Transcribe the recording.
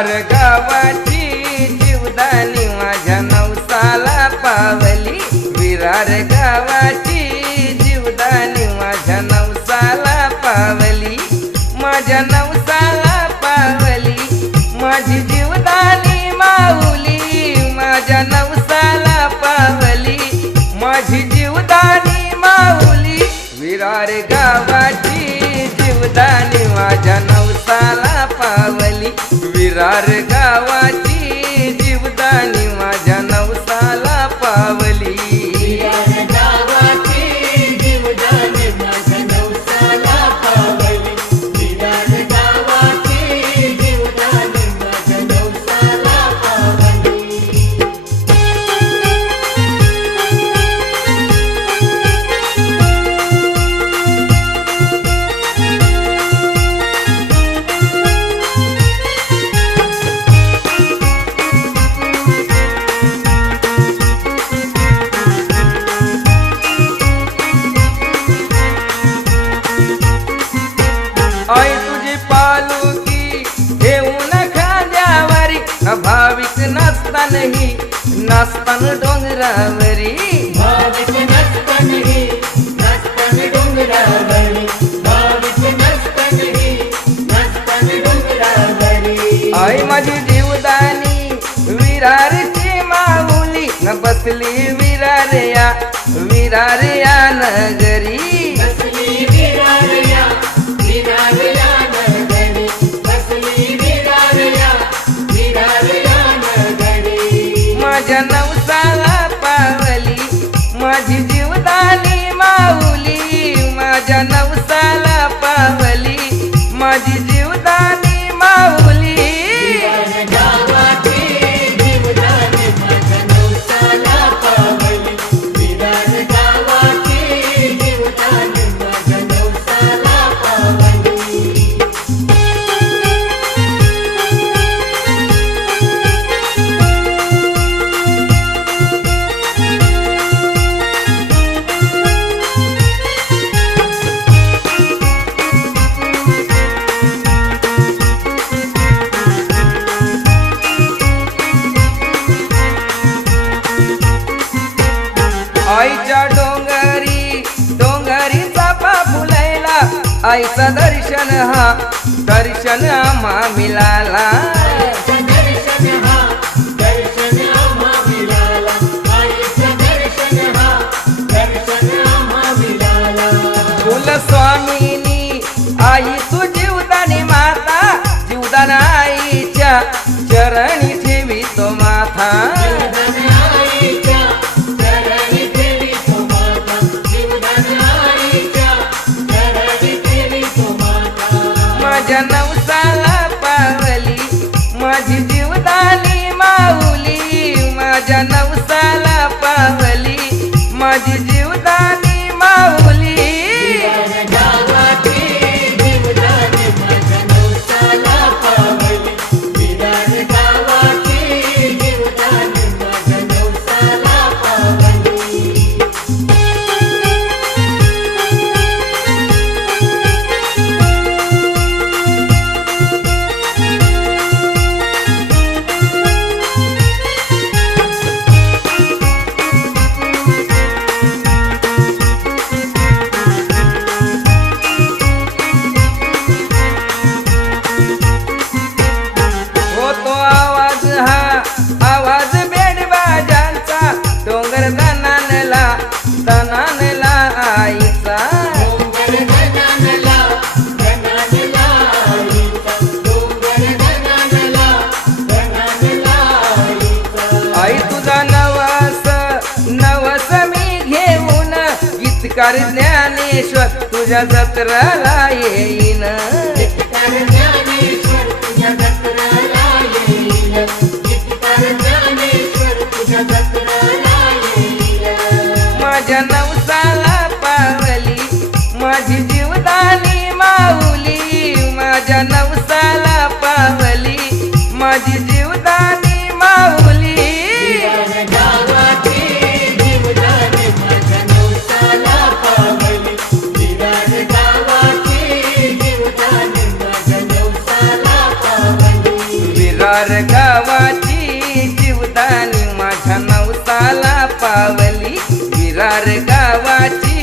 विरार गावाची जीवदानी माझ्या नवसाला पावली, विरार गावाची जीवदानी माझ्या नवसाला पावली, माझ्या नवसाला पावली, माझी जीवदानी माऊली माझ्या नवसाला पावली, माझी जीवदानी माऊली, विरार गावाची जीवदानी माझ्या नवसाला पावली, विरार गावाची जीवदानी माझ्या नवसाला पावली. विरार गावाची जीवदानी माझ्या नवसाला पावली, विरार गावाची जीवदानी माझ्या नवसाला पावली. आई तुझी पालुकी घेऊन खांद्यावरी, भाविक नसतानही नसतान डोंगरावरी, भाविक नसतानही नसतान डोंगरावरी, भाविक नसतानही नसतान डोंगरावरी. आई माझी जीवदानी विरारची माऊली, बसली विरारया विरारया नगरी, बसली विरारया विरारया नगरी, बसली विरारया विरारया नगरी. माझ्या नवसाला पावली, माझी जीवदानी माऊली माझ्या नवसाला पावली, माझी जीवदानी माऊली. विरार गावाची जीवदानी माझ्या नवसाला पावली, विरार गावाची जीवदानी माझ्या नवसाला पावली. आईच्या डोंगरी डोंगरी चापा फुलायला, आईचं दर्शन हा दर्शन आम्हा मिळाला, आईचं दर्शन हा दर्शन आम्हा मिळाला, आईचं दर्शन हा दर्शन आम्हा मिळाला. फुल स्वामिनी आई तू जीवदानी माता, जीवदान आईच्या चरणी ठेवी तो माथा, जीवदान आईच्या चरणी ठेवितो माता, जीवदान आईच्या चरणी ठेवितो माता. माझ्या नवसाला पावली, माझी जीवदानी माऊली माझ्या नवसाला पावली, माझी जीवदानी माऊली. विरार गावाची जीवदानी माझ्या नवसाला पावली, विरार गावाची जीवदानी माझ्या नवसाला पावली. होतो आवाज हा आवाज बेडबाजांचा, डोंगर दनानला दनानला आईचा, डोंगर दनानला दनानला आईचा, डोंगर दनानला दनानला आईचा. आई तुझा नवस नवस मी घेऊन, गीतकार ज्ञानेश्वर तुझ्या जत्राला येईन, गीतकार ज्ञानेश्वर तुझ्या जत्राला येईल, गीतकार ज्ञानेश्वर तुझ्या जत्राला येईल. माझ्या नवसाला पावली, माझी जीवदानी माऊली माझ्या नवसाला पावली, माझी जीवदानी माऊली. विरार गावाची जीवदानी माझ्या नवसाला पावली, विरार गावाची जीवदानी गावाची